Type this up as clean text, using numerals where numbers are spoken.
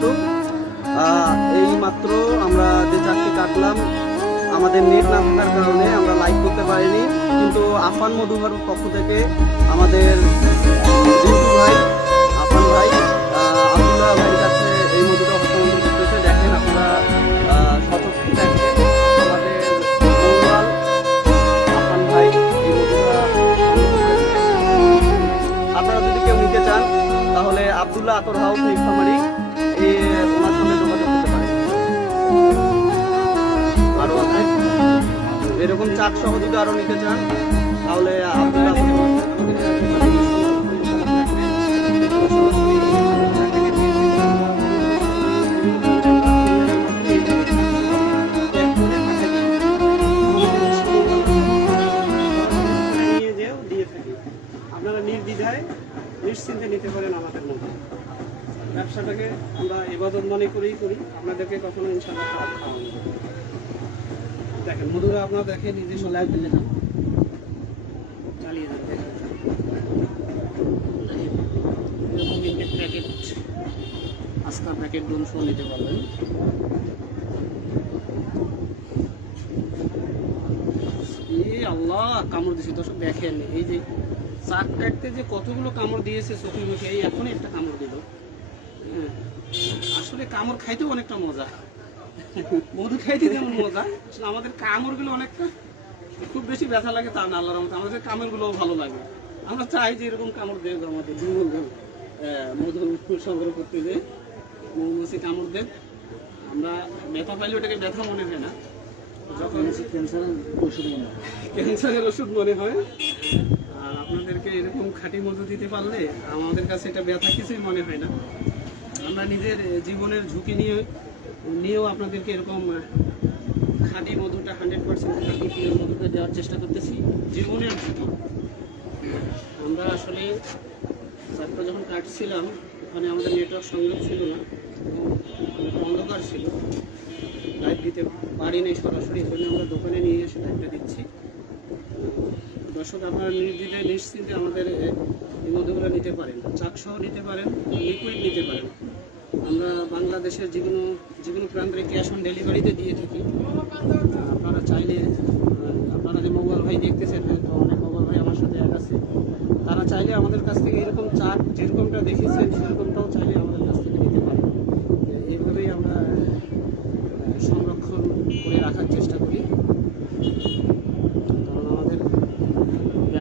কিন্তু এই মাত্র আমরা যে চারটি কাটলাম, আমাদের নেট না থাকার কারণে আমরা লাইভ করতে পারিনি। কিন্তু আফান মধুঘর পক্ষ থেকে আমাদের জিন্টু ভাই, আফান ভাই, আব্দুল্লাহ ভাইয়ের কাছে এই মধুটা হস্তান্তর করতেছে। দেখেন আপনারা সচক্ষে দেখেন আমাদের মৌলাল আফান ভাই এই মধুটা। আপনারা যদি কেউ নিতে চান তাহলে আব্দুল্লাহ আতর হাউস নীলফামারী ওনার সঙ্গে যোগাযোগ করতে পারেন। আরও আছে এরকম চাক সহ যদি আরও নিতে চান তাহলে আব্দুল্লাহ আপনারা নির্দ্বিধায় নিশ্চিন্তে নিতে পারেন আমাদের মধ্যে। ব্যবসাটাকে আমরা ইবাদত মনে করেই করি, আপনাদেরকে কখনো ইনশাআল্লাহ খারাপ খাওয়ানো। দেখেন মধুরা আপনারা দেখেন নিজস্ব লাইভ দিলে না চালিয়ে যান। দেখেন প্যাকেট, আস্তা প্যাকেট ডোমসহ নিতে পারবেন। আল্লাহ কামড় দিয়েছে দর্শক, দেখেন এই যে চাক কাটতে যে কতগুলো কামড় দিয়েছে চোখে মুখে, এই এখনই একটা কামড় দিল। আসলে কামড় খাইতেও অনেকটা মজা, মধু খাইতে যেমন মজা, আসলে আমাদের কামড়গুলো অনেকটা খুব বেশি ব্যথা লাগে তা না, আল্লাহর রহমতে আমাদের কামড়গুলোও ভালো লাগে। আমরা চাই যে এরকম কামড় দেব আমাদের মধু সংগ্রহ করতে, যে মৌমাছি কামড় দেব। আমরা ব্যথা পাইলে ওটাকে ব্যথা মনে হয় না, যখন ক্যান্সারের ওষুধ মনে হয়। আর আপনাদেরকে এরকম খাঁটি মধু দিতে পারলে আমাদের কাছে এটা ব্যথা কিছুই মনে হয় না। আমরা নিজের জীবনের ঝুঁকি নিয়েও আপনাদেরকে এরকম খাঁটি মধুটা 100% খাঁটি পিওর মধুটা দেওয়ার চেষ্টা করতেছি। জীবনের ঝুঁকি আমরা আসলে চারটা যখন কাটছিলাম ওখানে আমাদের নেটওয়ার্ক সংযোগ ছিল না, অন্ধকার ছিল, লাইভ দিতে পারিনি সরাসরি, এই জন্য আমরা দোকানে নিয়ে এসে লাইভটা দিচ্ছি। দর্শক আপনারা নির্দ্বিধায় নিশ্চিন্তে আমাদের এই মধুগুলো নিতে পারেন, চাকসহ নিতে পারেন, লিকুইড নিতে পারেন। আমরা বাংলাদেশের যে কোনো প্রান্তে ক্যাশ অন ডেলিভারিতে দিয়ে থাকি। আপনারা চাইলে, আপনারা যে মোবাইল ভাই দেখতেছেন, হয়তো অনেক মোবাইল ভাই আমার সাথে অ্যাড আছে, তারা চাইলে আমাদের কাছ থেকে এরকম চাক যেরকমটা দেখেছেন সেরকমটাও চাইলে আমাদের